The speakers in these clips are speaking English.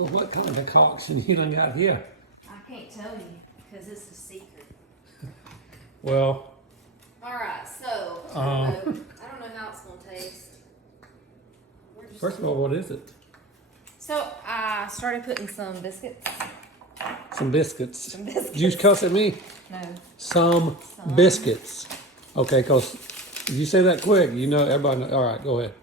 Well, what kind of concoction you done got here? I can't tell you because it's a secret. Well. All right, so I don't know how it's gonna taste. First of all, what is it? So I started putting some biscuits. Some biscuits. Some biscuits. Did you cuss at me? No. Some biscuits. Okay, because if you say that quick, you know everybody knows. All right, go ahead.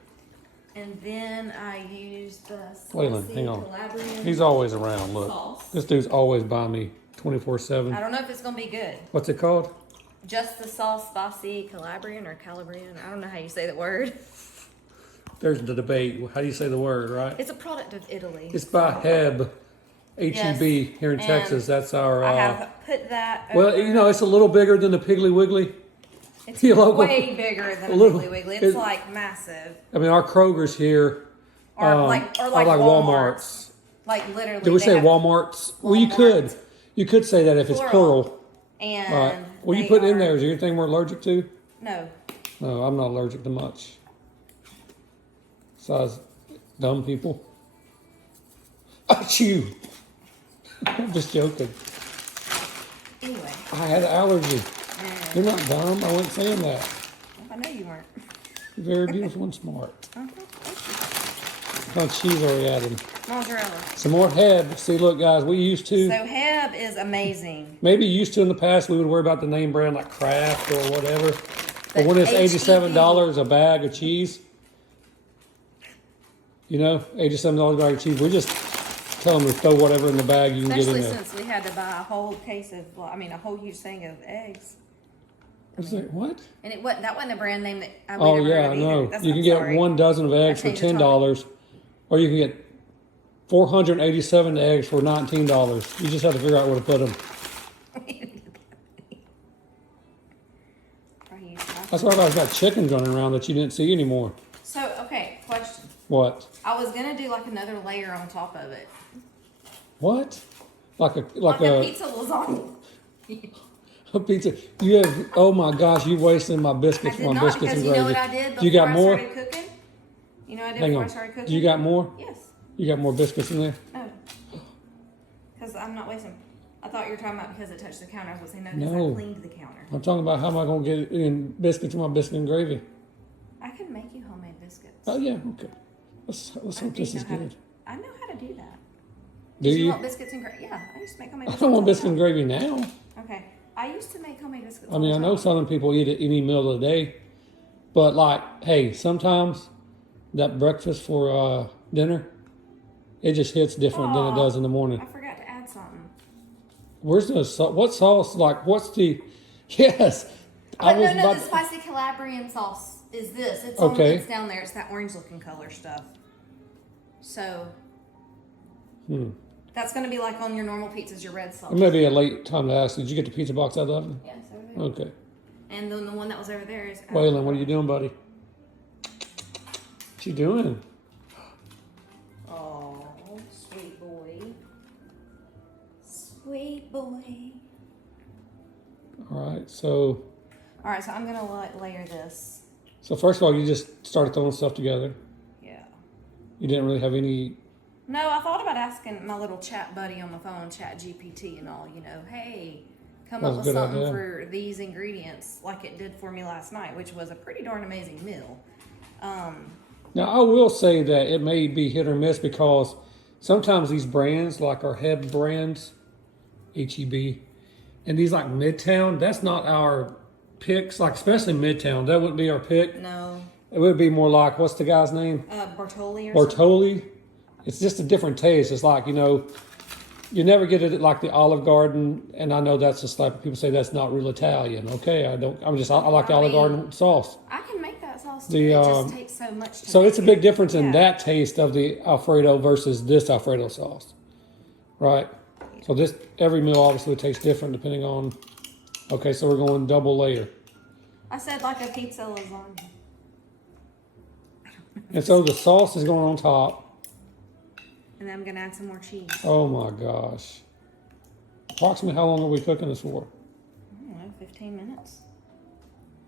And then I used the Waylon, hang on. Calabrian He's always around, look. sauce. This dude's always by me 24/7. I don't know if it's gonna be good. What's it called? Just the sauce, spicy Calabrian or Calabrian. I don't know how you say the word. There's the debate. How do you say the word, right? It's a product of Italy. It's by Heb, H-E-B, Yes. here in And Texas. That's our... I have put that well, over. you know, it's a little bigger than the Piggly Wiggly. It's the Loco. way bigger than a little- Piggly Wiggly. it- It's like massive. I mean, our Kroger's here Or like Walmart's. Like literally. Did we they say have Walmart's? Well, you could. Walmart. You could say that if it's plural. And Right. Well, you they put in are- there. Is there anything we're allergic to? No. No, I'm not allergic to much. Besides dumb people. Achoo! I'm just joking. Anyway. I had an allergy. You're not dumb. I wasn't saying that. I know you weren't. You're very beautiful and smart. Thank you. How much cheese are we adding? Mozzarella. Some more Heb. See, look, guys, we used to. So Heb is amazing. Maybe used to in the past, we would worry about the name brand like Kraft or whatever. But But when it's H-E-B. $87 a bag of cheese, you know, $87 a bag of cheese, we just tell them to throw whatever in the bag you can get Especially in there. since we had to buy a whole case of, well, I mean, a whole huge thing of eggs. What's that? What? And that wasn't a brand name that I Oh, never yeah, heard I of know. either. That's You not can get sorry. 1 dozen of eggs for changed the $10, or you can get 487 eggs for $19. You just have to figure out where to put them. That's why I've got chickens running around that you didn't see anymore. So, okay, question. What? I was gonna do like another layer on top of it. What? Like a pizza lasagna. a pizza. You have, oh my gosh, you wasted my I biscuits did on not, biscuits because and you gravy. know what I did before You got I more? started cooking? You know what I did Hang before on. I started cooking? You got more? Yes. You got more biscuits in there? No. Because I'm not wasting. I thought you were talking about because it touched the counter. I was going to say no, because No. I cleaned the counter. I'm talking about how am I going to get in biscuits in my biscuit and gravy? I can make you homemade biscuits. Oh yeah, okay. Let's hope this is good. I know how to do that. Do you you? want biscuits and gravy? Yeah, I used to make homemade I biscuits. don't want all the biscuit and gravy now. time. Okay. I used to make homemade biscuits. I mean, I know Southern people eat it any meal of the day, but like, hey, sometimes that breakfast for dinner, it just hits different than it does in the morning. I forgot to add something. Where's the what sauce? Like, what's the? Yes, But no, the spicy Calabrian sauce is this. It's Okay. It's down there. It's that orange-looking color stuff. So. That's going to be like on your normal pizzas, your red sauce. It may be a late time to ask. Did you get the pizza box out of the oven? Yes, over there. Okay. And then the one that was over there is. Waylon, what are you doing, buddy? What you doing? Oh, sweet boy. Sweet boy. All right. So All right, so I'm going to layer this. first of all, you just started throwing stuff together. Yeah. You didn't really have any. No, I thought about asking my little chat buddy on my phone, Chat GPT and all, hey, come That's up a with good something idea. for these ingredients like it did for me last night, which was a pretty darn amazing meal. Now, I will say that it may be hit or miss because sometimes these brands, like our Heb brands, HEB, and these like Midtown, that's not our picks, like especially Midtown. That wouldn't be our pick. No. It would be more like, what's the guy's name? Bartoli or something. Bartoli. It's just a different taste. It's like, you never get it at like the Olive Garden, and I know that's just like people say that's not real Italian. Okay, I like the Olive Garden sauce. I can make that sauce too. The, It just takes so much to So make it's a big it. difference in Yeah. that taste of the Alfredo versus this Alfredo sauce, right? So this every meal obviously tastes different depending on. Okay, so we're going double layer, I said like a pizza lasagna. and so the sauce is going on top. And then I'm going to add some more cheese. Oh my gosh! Approximately how long are we cooking this for? I don't know, 15 minutes.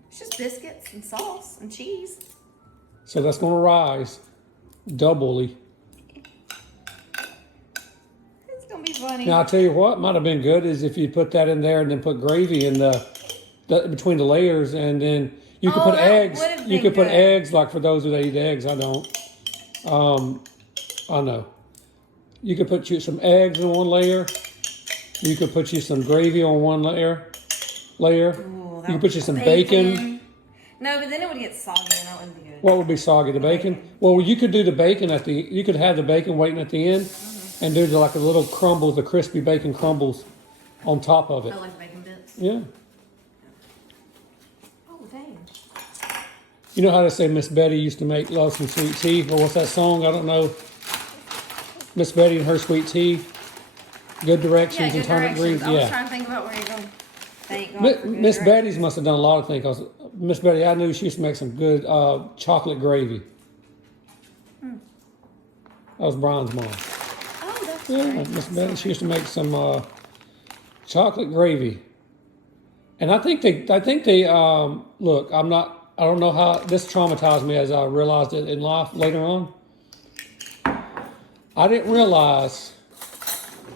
It's just biscuits and sauce and cheese. So that's going to rise doubly. funny. Now, I'll tell you what might have been good is if you put that in there and then put gravy in the between the layers, and then you could put eggs. You could put eggs, like for those who eat eggs. I don't. I know. You could put you some eggs on one layer. You could put you some gravy on one layer. Ooh, You could put you some bacon. No, but then it would get soggy, and that wouldn't be good. What would be soggy? The bacon? Well, you could do the bacon you could have the bacon waiting at the end, and do like a little crumbles, the crispy bacon crumbles on top of it. I like bacon bits. Yeah. Oh, dang. You know how they say Miss Betty used to make love some sweet tea? Or what's that song? I don't know. Miss Betty and her sweet tea. Good directions and turnip greens. I was trying to think about where you're going. Thank God. Miss Betty's must have done a lot of things. Cause Miss Betty, I knew she used to make some good chocolate gravy. That was Brian's mom. Oh, that's Yeah, Miss Betty. She used to make some chocolate gravy. And I think they look, I don't know how this traumatized me as I realized it in life later on. I didn't realize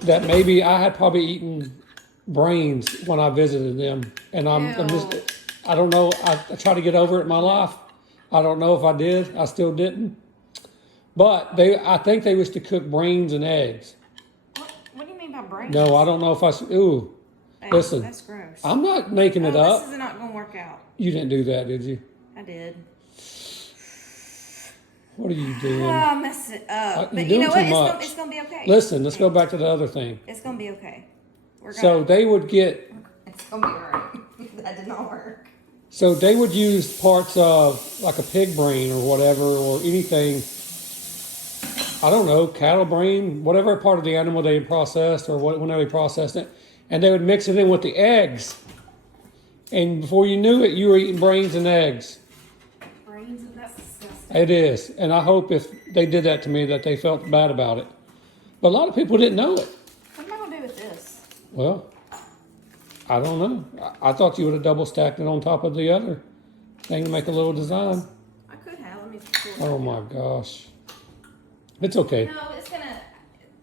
that maybe I had probably eaten brains when I visited them, and I'm just, I don't know. I try to get over it in my life. I don't know if I did. I still didn't. But I think they used to cook brains and eggs. What do you mean by brains? No, I don't know if Hey, listen. That's gross. I'm not making it up. This is not going to work out. You didn't do that, did you? I did. What are you doing? I messed it up. But You're you know doing what? too much. It's going to be okay. Listen, let's go back to the other thing. It's going to be okay. So they would get. It's going to be all right. That did not work. So they would use parts of like a pig brain or whatever, or anything. I don't know, cattle brain, whatever part of the animal they processed or whenever they processed it, and they would mix it in with the eggs. And before you knew it, you were eating brains and eggs. Brains? That's disgusting. It is. And I hope if they did that to me that they felt bad about it. But a lot of people didn't know it. What am I going to do with this? Well, I don't know. I thought you would have double stacked it on top of the other thing to make a little design. I could have. Let me Oh my gosh. It's okay. No, it's going to...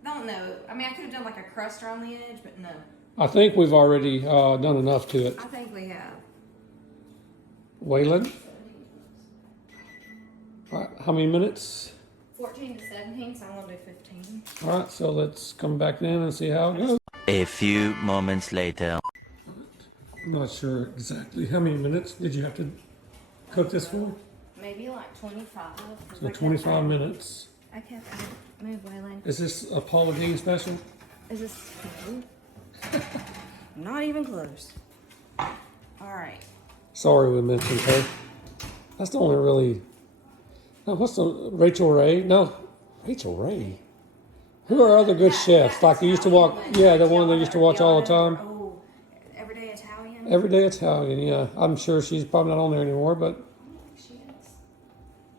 Don't know. I mean, I could have done like a crust around the edge, but no. I think we've already done enough to it. I think we have. Waylon? All right, how many minutes? 14 to 17, so I'm going to do 15. All right, so let's come back in and see how it goes. A few moments later. I'm not sure exactly how many minutes did you have to cook this for? Maybe like 25. So 25 minutes. I can't move, Waylon. Is this a Paula Deen special? Is this... Not even close. All right. Sorry we mentioned her. That's the only really... No, what's the... Rachel Ray? No. Rachel Ray? Who are other good chefs? Like you used to watch... Yeah, the one that used to watch all the time. Oh, Everyday Italian? Everyday Italian, yeah. I'm sure she's probably not on there anymore, but... She is.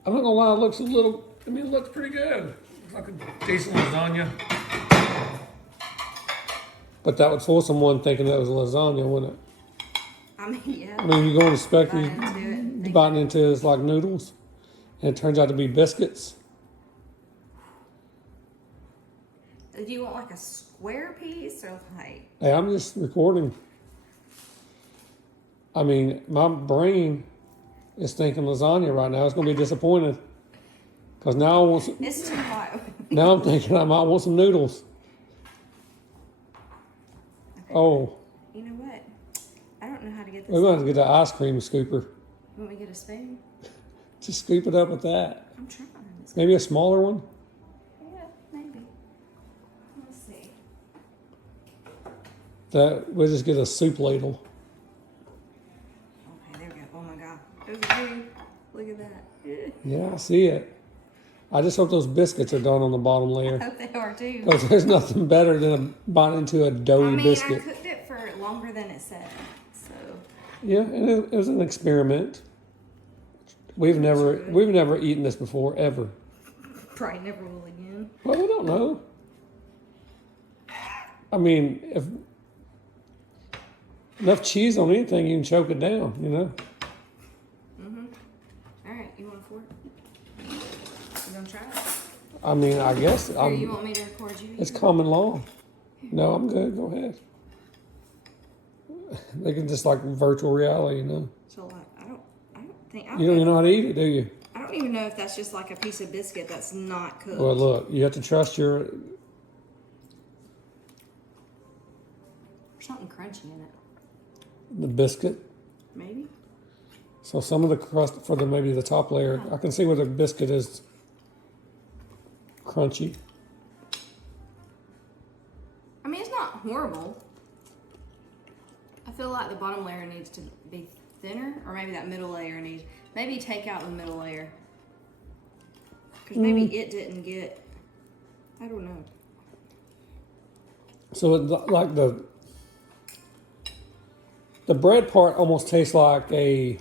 I'm not gonna lie, it looks a little... I mean, it looks pretty good. It's like a decent lasagna. But that would fool someone thinking that was a lasagna, wouldn't it? I mean, yeah. I mean, you're going to expect Bite you biting into it's like noodles, and it turns out to be biscuits. Do you want like a square piece or like... Hey, I'm just recording. I mean, my brain is thinking lasagna right now. It's going to be disappointed. Because now I want some, It's too hot. now I'm thinking I might want some noodles. Okay. Oh, You know what? I don't know how to get this. we're going to get the ice cream scooper. Want me to get a spoon? Just scoop it up with that. I'm trying. Maybe a smaller one. Yeah, maybe. Let's see. That we'll just get a soup ladle. Okay, there we go. Oh my God. Okay, look at that. Yeah, I see it. I just hope those biscuits are done on the bottom I layer. hope they are too. Because there's nothing better than a bite into a doughy I mean, biscuit. I cooked it for longer than it said, so. Yeah, and it was an experiment. We've never eaten this before, ever. Probably never will again. Well, we don't know. I mean, if enough cheese on anything, you can choke it down, you know? All right, you want a fork? You gonna try it? I mean, I guess Here, you want me to record you? it's common law. No, I'm good. Go ahead. They can just like virtual reality, you know. So like, I don't think You don't even know how to eat it, do you? I don't even know if that's just like a piece of biscuit that's not cooked. Well, look, you have to trust your. There's something crunchy in it. The biscuit. Maybe. So some of the crust for the maybe the top layer, I can see where the biscuit is crunchy. I mean, it's not horrible. I feel like the bottom layer needs to be thinner, or maybe that middle layer needs. Maybe take out the middle layer, because maybe it didn't get. I don't know. So like the bread part almost tastes like a.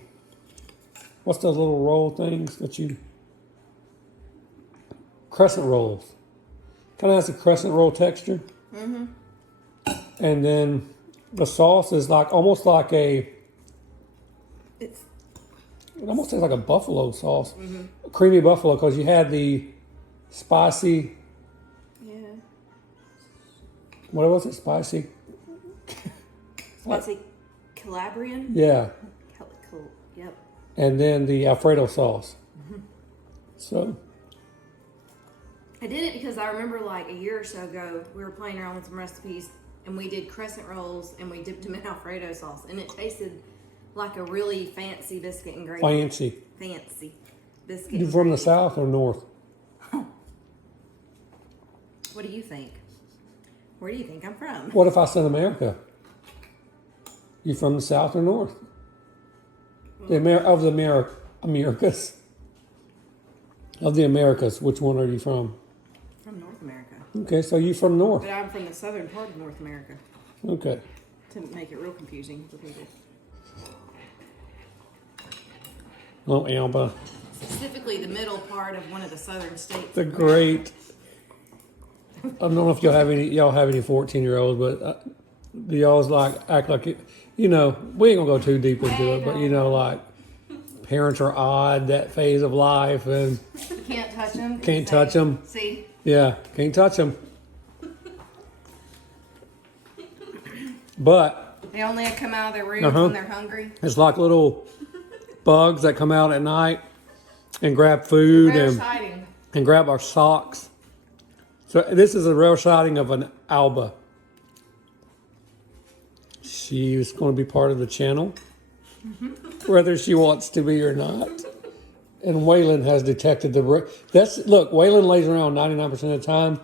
What's those little roll things that you? Crescent rolls. Kind of has a crescent roll texture. Mm-hmm. And then the sauce is like almost like a. It almost tastes like a buffalo sauce, creamy buffalo, because you had the spicy. Yeah. What was it? Spicy. Spicy Calabrian. Yeah. Yep. And then the Alfredo sauce. So. I did it because I remember like a year or so ago, we were playing around with some recipes and we did crescent rolls and we dipped them in Alfredo sauce and it tasted like a really fancy biscuit and gravy. Fancy biscuit. You from the south or north? What do you think? Where do you think I'm from? What if I said America? You from the south or north? Of the Americas. Of the Americas, which one are you from? From North America. Okay, so you from north. But I'm from the southern part of North America. Okay. To make it real confusing for people. Oh, Alba. Specifically the middle part of one of the southern states. The great. I don't know if y'all have any 14-year-olds, but y'all's like act like it. You know, we ain't gonna go too deep into it, but you know, like parents are odd that phase of life, and You can't touch them. Can't touch 'em. See? yeah, can't touch them. But They only come out of their room when they're hungry. it's like little bugs that come out at night and grab food They're and exciting. grab our socks. So this is a rare sighting of an Alba. She's going to be part of the channel, whether she wants to be or not. And Waylon has detected the look. Waylon lays around 99% of the time.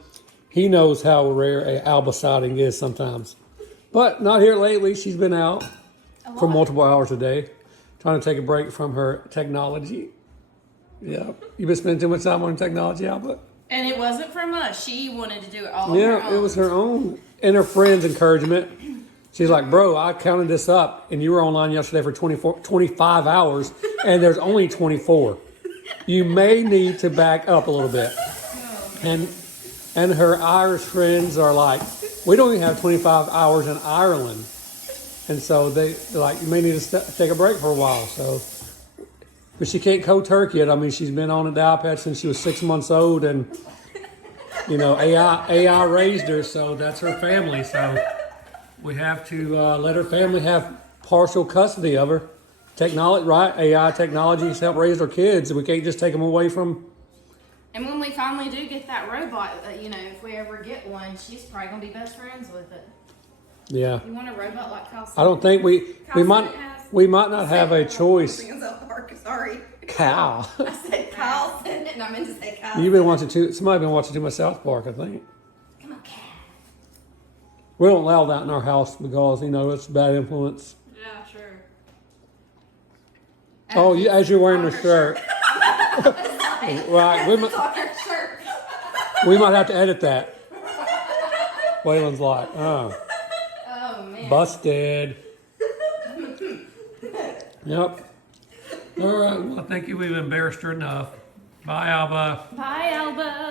He knows how rare a Alba sighting is sometimes, but not here lately. She's been out for multiple hours a day, trying to take a break from her technology. Yeah, you've been spending too much time on technology, Alba. And it wasn't from us. She wanted to do it all on her own. It was her own and her friend's encouragement. She's like, bro, I counted this up, and you were online yesterday for 25 hours, and there's only 24. You may need to back up a little bit. And her Irish friends are like, we don't even have 25 hours in Ireland. And so they're like, you may need to take a break for a while. So, but she can't cold turkey it. I mean, she's been on a dial pad since she was 6 months old, and you know, AI raised her, so that's her family. So we have to let her family have partial custody of her. Technology, right? AI technology has helped raise our kids, and we can't just take them away from. And when we finally do get that robot, you know, if we ever get one, she's probably gonna be best friends with it. Yeah. You want a robot like Cal? I don't think we might not have a choice. Sorry. Cal. I said Kyle said it, and I meant to say Kyle. You've been watching somebody been watching too much South Park, I think. Come on, Cal. We don't allow that in our house because, you know, it's a bad influence. Yeah, sure. Oh, as you're wearing the shirt. Right. We might have to edit that. Waylon's like, oh. Oh, man. Busted. Yep. All right. Well, I think we've embarrassed her enough. Bye, Alba. Bye, Alba.